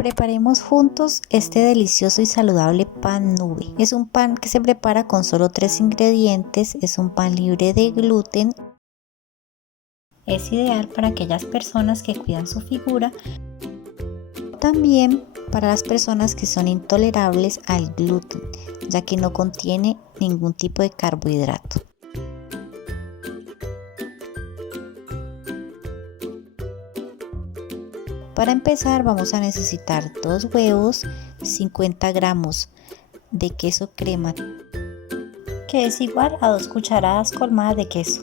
Preparemos juntos este delicioso y saludable pan nube. Es un pan que se prepara con solo 3 ingredientes, es un pan libre de gluten. Es ideal para aquellas personas que cuidan su figura, también para las personas que son intolerables al gluten, ya que no contiene ningún tipo de carbohidrato. Para empezar vamos a necesitar 2 huevos, 50 gramos de queso crema, que es igual a 2 cucharadas colmadas de queso.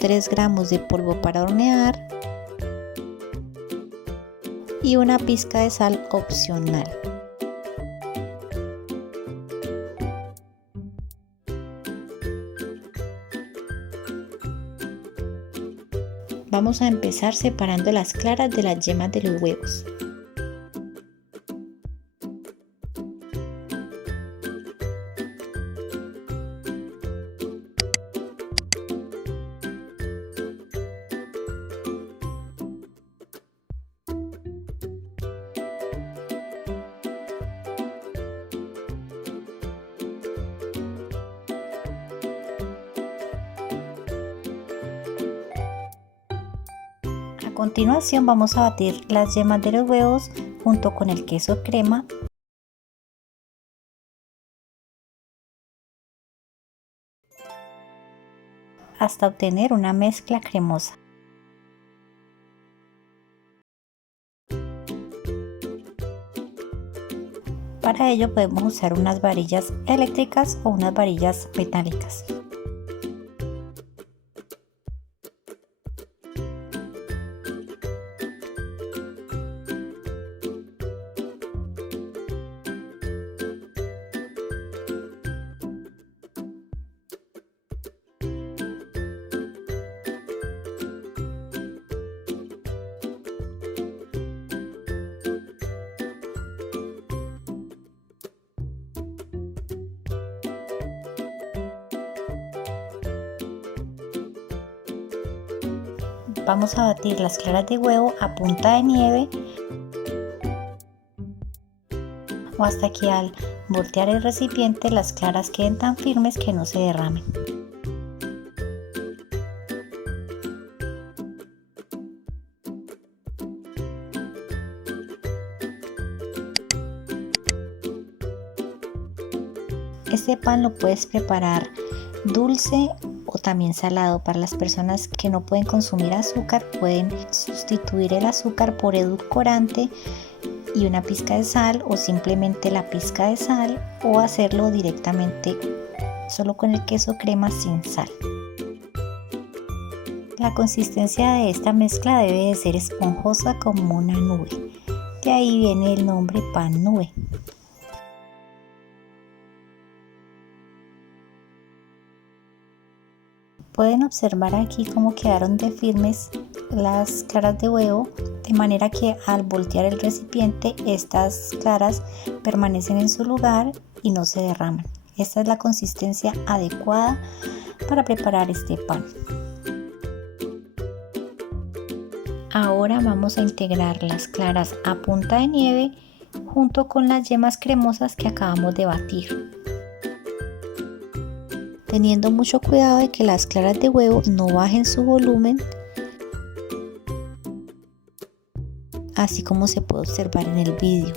$3 gramos de polvo para hornear y una pizca de sal opcional. Vamos a empezar separando las claras de las yemas de los huevos. A continuación vamos a batir las yemas de los huevos junto con el queso crema hasta obtener una mezcla cremosa. Para ello podemos usar unas varillas eléctricas o unas varillas metálicas. Vamos a batir las claras de huevo a punta de nieve o hasta que al voltear el recipiente las claras queden tan firmes que no se derramen. Este pan lo puedes preparar dulce o también salado. Para las personas que no pueden consumir azúcar, pueden sustituir el azúcar por edulcorante y una pizca de sal, o simplemente la pizca de sal, o hacerlo directamente solo con el queso crema sin sal. La consistencia de esta mezcla debe de ser esponjosa como una nube, de ahí viene el nombre pan nube. Pueden observar aquí cómo quedaron de firmes las claras de huevo, de manera que al voltear el recipiente estas claras permanecen en su lugar y no se derraman. Esta es la consistencia adecuada para preparar este pan. Ahora vamos a integrar las claras a punta de nieve junto con las yemas cremosas que acabamos de batir, teniendo mucho cuidado de que las claras de huevo no bajen su volumen, así como se puede observar en el vídeo.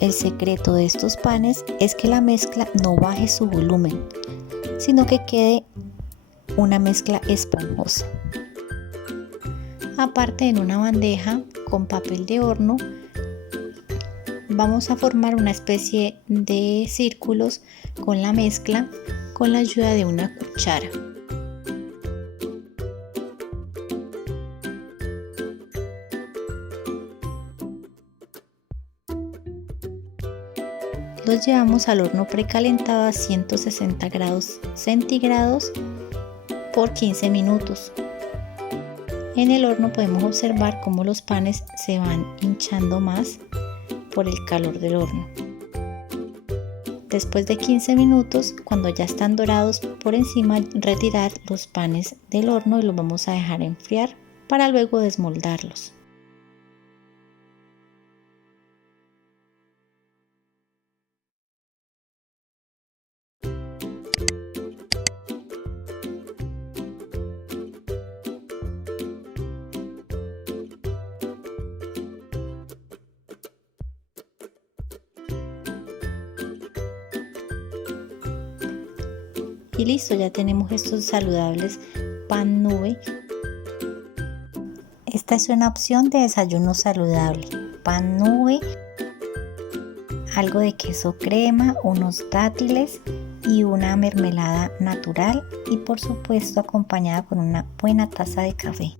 El secreto de estos panes es que la mezcla no baje su volumen, sino que quede una mezcla esponjosa. Aparte, en una bandeja con papel de horno vamos a formar una especie de círculos con la mezcla con la ayuda de una cuchara. Los llevamos al horno precalentado a 160 grados centígrados por 15 minutos. En el horno podemos observar cómo los panes se van hinchando más por el calor del horno. Después de 15 minutos, cuando ya están dorados por encima, retirar los panes del horno y los vamos a dejar enfriar para luego desmoldarlos. Y listo, ya tenemos estos saludables pan nube. Esta es una opción de desayuno saludable. Pan nube, algo de queso crema, unos dátiles y una mermelada natural y por supuesto acompañada con una buena taza de café.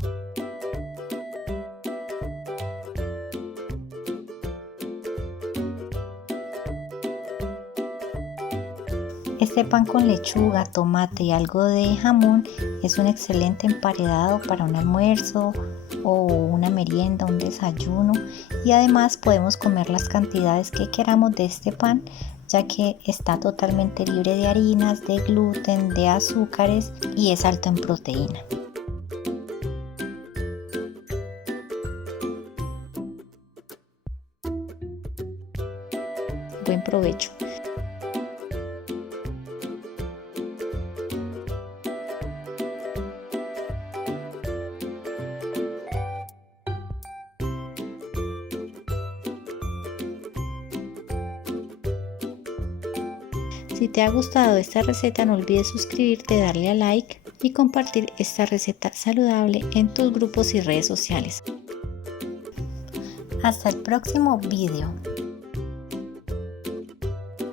Este pan con lechuga, tomate y algo de jamón es un excelente emparedado para un almuerzo o una merienda, un desayuno, y además podemos comer las cantidades que queramos de este pan, ya que está totalmente libre de harinas, de gluten, de azúcares y es alto en proteína. Buen provecho. Si te ha gustado esta receta, no olvides suscribirte, darle a like y compartir esta receta saludable en tus grupos y redes sociales. Hasta el próximo video.